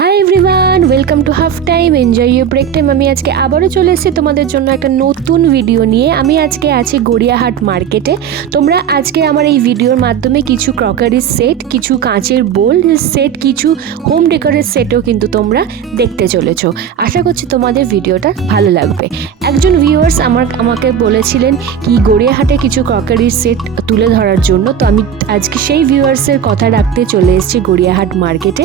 High everyone, welcome to half time, enjoy your break time. আমি আজকে আবারও চলে এসেছি তোমাদের জন্য একটা নতুন ভিডিও নিয়ে। আমি আজকে আছি গড়িয়াহাট মার্কেটে। তোমরা আজকে আমার এই ভিডিওর মাধ্যমে কিছু ক্রকারি সেট, কিছু কাঁচের বোল সেট, কিছু হোম ডেকোরের সেটও কিন্তু তোমরা দেখতে চলেছো। আশা করছি তোমাদের ভিডিওটা ভালো লাগবে। একজন ভিউয়ার্স আমাকে বলেছিলেন কি গড়িয়াহাটে কিছু ক্রকারির সেট তুলে ধরার জন্য, তো আমি আজকে সেই ভিউয়ার্সের কথা রাখতে চলে এসেছি গড়িয়াহাট মার্কেটে।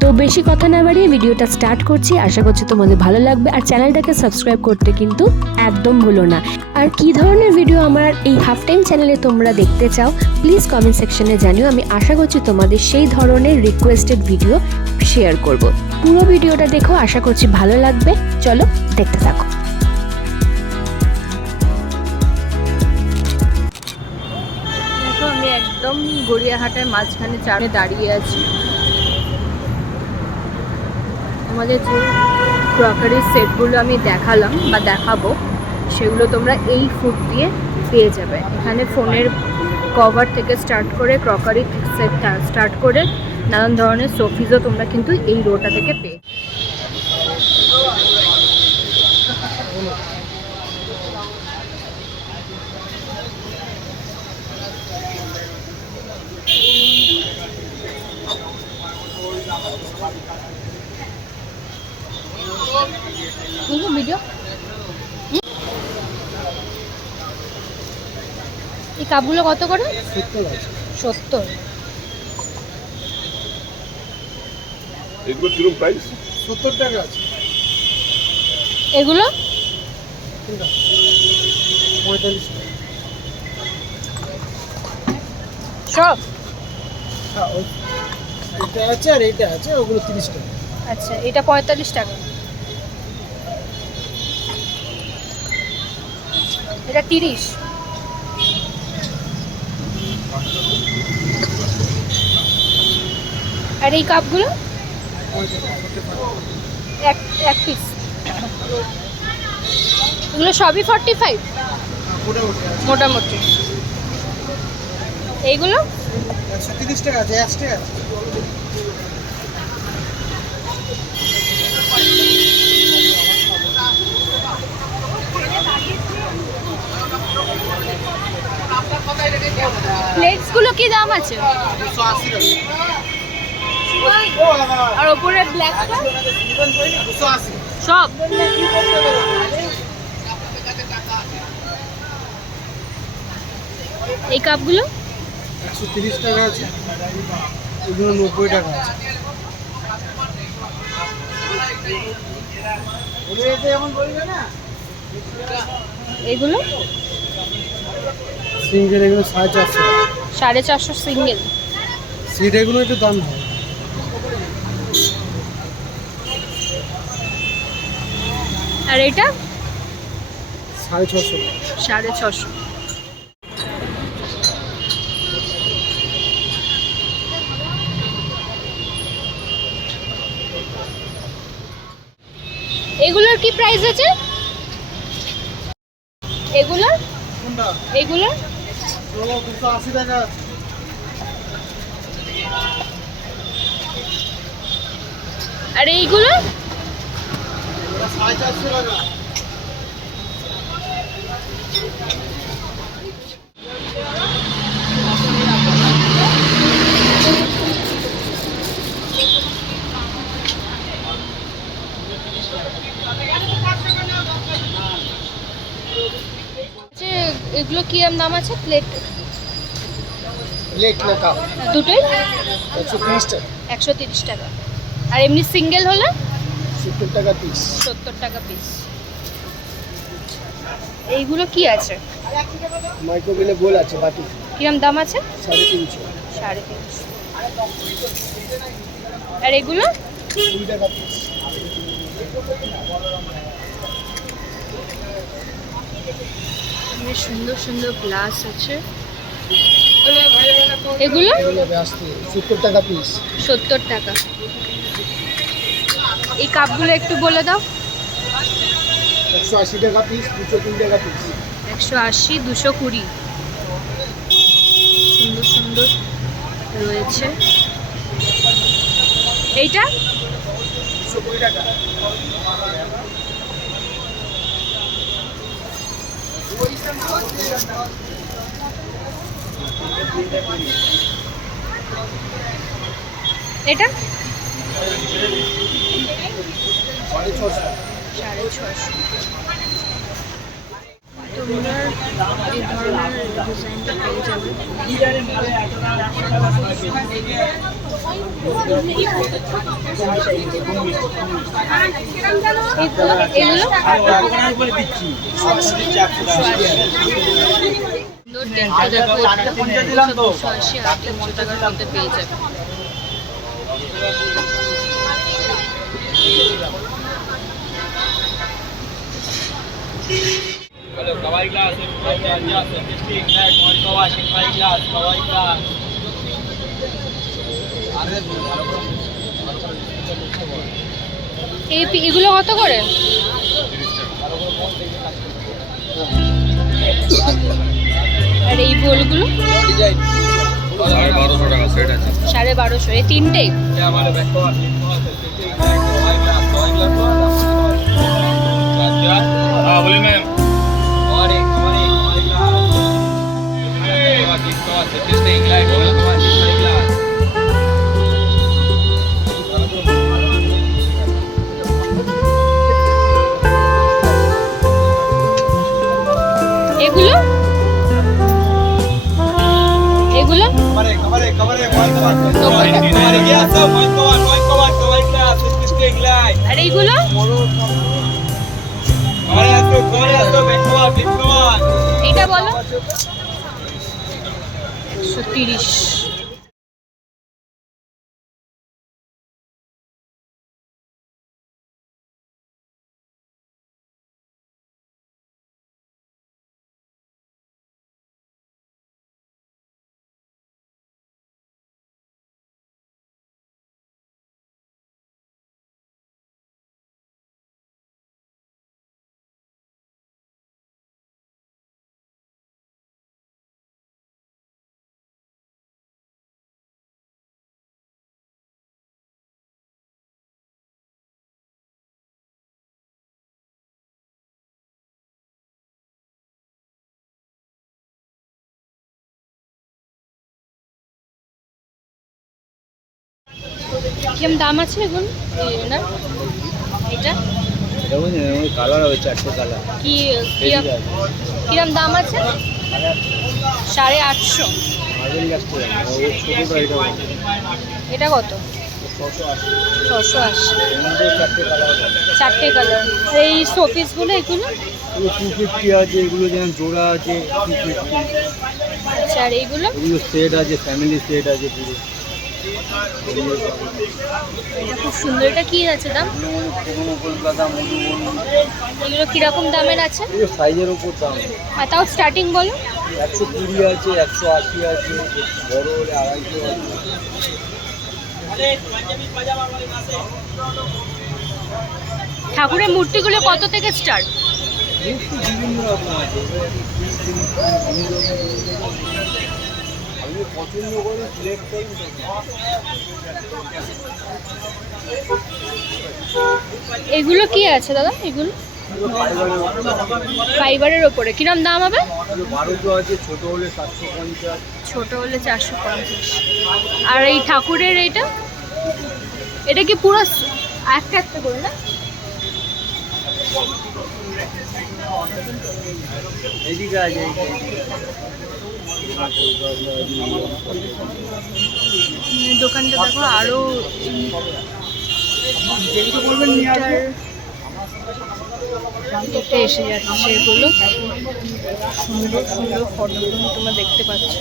তো বেশি কথা না বাড়িয়ে ভিডিওটা স্টার্ট করছি। আশা করছি তোমাদের ভালো লাগবে, আর চ্যানেলটাকে সাবস্ক্রাইব করতে কিন্তু একদম ভুলো না। আর কি ধরনের ভিডিও আমার এই হাফ টাইম চ্যানেলে তোমরা দেখতে চাও প্লিজ কমেন্ট সেকশনে জানিও। আমি আশা করছি তোমাদের সেই ধরনের রিকোয়েস্টেড ভিডিও শেয়ার করব। পুরো ভিডিওটা দেখো, আশা করছি ভালো লাগবে। চলো দেখতে থাকো। দেখো, আমি একদম গড়িয়াহাটের মাঝখানে চারে দাঁড়িয়ে আছি। আমাদের যে ক্রকারির সেটগুলো আমি দেখালাম বা দেখাবো, সেগুলো তোমরা এই ফুট দিয়ে পেয়ে যাবে। এখানে ফোনের কভার থেকে স্টার্ট করে ক্রকারি সেট স্টার্ট করে নানান ধরনের শোপিসও তোমরা কিন্তু এই রোটা থেকে পেয়ে। ভিডিও এই কাপগুলো কত করে? 70। এগুলো কিরকম প্রাইস? 70 টাকা আছে। এগুলো 45 টাকা সব? হ্যাঁ, এটা আছে আর এটা আছে, ওগুলো 30 টাকা। আচ্ছা, এটা 45 টাকা, এটা 30। আর এই কাপগুলো এক পিস, এগুলো সবই 45 মোটামুটি। এইগুলো 130 টাকা আছে, 1 টাকা আছে। প্লেটসগুলো কি দাম আছে? 280 টাকা। আর ওপরে ব্ল্যাকটা 280 সব? এই কাপগুলো 130 টাকা আছে, এগুলো 90 টাকা আছে। এগুলো সিঙ্গেল এগুলো 450 টাকা। 450 সিঙ্গেল। সিট এগুলো একটু দাম হয়। আর এটা 650 টাকা। 650। এগুলোর কি প্রাইস আছে? এগুলোর কোনটা? এগুলোর 280 টাকা আছে। আর এইগুলো 450 টাকা। এগুলো কি নাম আছে? প্লেট প্লেট লেখা দুটোই 130 টাকা। 130 টাকা। আর এমনি সিঙ্গেল হলে 70 টাকা পিস। 70 টাকা পিস। এইগুলো কি আছে? মাইক্রোওয়েভে গোল আছে বাটি, কিরম দাম আছে? 350। 350। আর এগুলো 2 টাকা পিস। বেশ সুন্দর সুন্দর গ্লাস আছে। এগুলো 70 টাকা পিস। 70 টাকা। এই কাপগুলো একটু বলে দাও। 180 টাকা পিস, 220 টাকা পিস। 180, 220। সুন্দর সুন্দর রয়েছে। এইটা 220 টাকা। এটা 650। 650। তোমরা এই ধরনের ডিজাইনটা পেয়ে যাবে। পেয়ে যাবে। Kawai glass, stick, that, one washing my glass, kawai glass. এগুলো কত করে? আর এই বোলগুলো 1250 টাকা সেট আছে। 1250। এই তিনটেই हाँ बोलिए मैम। এগুলো এগুলো আর এইগুলো এটা বলো 130। কিরম দাম আছে এগুলো? না এটা কালার হবে 4টে কালার। কি কিরম দাম আছে? 850। এটা কত? 680। 4টে কালার। এই শোপিসগুলো এগুলো 250 আছে, এগুলো যেমন জোড়া আছে 250। আচ্ছা আর এইগুলো? এগুলো সেট আছে, ফ্যামিলি সেট আছে পুরো। এটা খুব সুন্দর। এটা কি আছে দাম? কলকাতা মধুবন। এগুলো কিরকম দামের আছে? এগুলো সাইজের উপর দাম। আর তাও স্টার্টিং বলো। 120 আছে, 180 আছে, বড় হলে 250 আছে। ঠাকুরের মূর্তিগুলো কত থেকে স্টার্ট? বিভিন্ন রকম আছে, আপনি পছন্দ করে সিলেক্ট করুন। এগুলো কি আছে দাদা? এগুলো ফাইবারের ওপরে কিরম দাম হবে? 1200 আছে, ছোট হলে 750। ছোট হলে 450। আর এই ঠাকুরের এইটা, এটা কি পুরো একটা একটা করে না? এদিকে আছে, দোকানটা দেখো আরো এটা এসে যাচ্ছে। সেগুলো সুন্দর সুন্দর ফটোগুলো তোমরা দেখতে পাচ্ছ।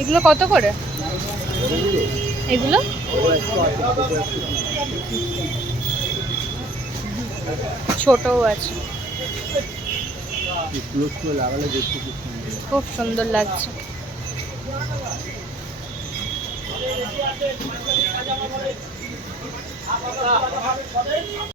এগুলো কত করে? এগুলো ছোটও আছে, খুব সুন্দর লাগছে।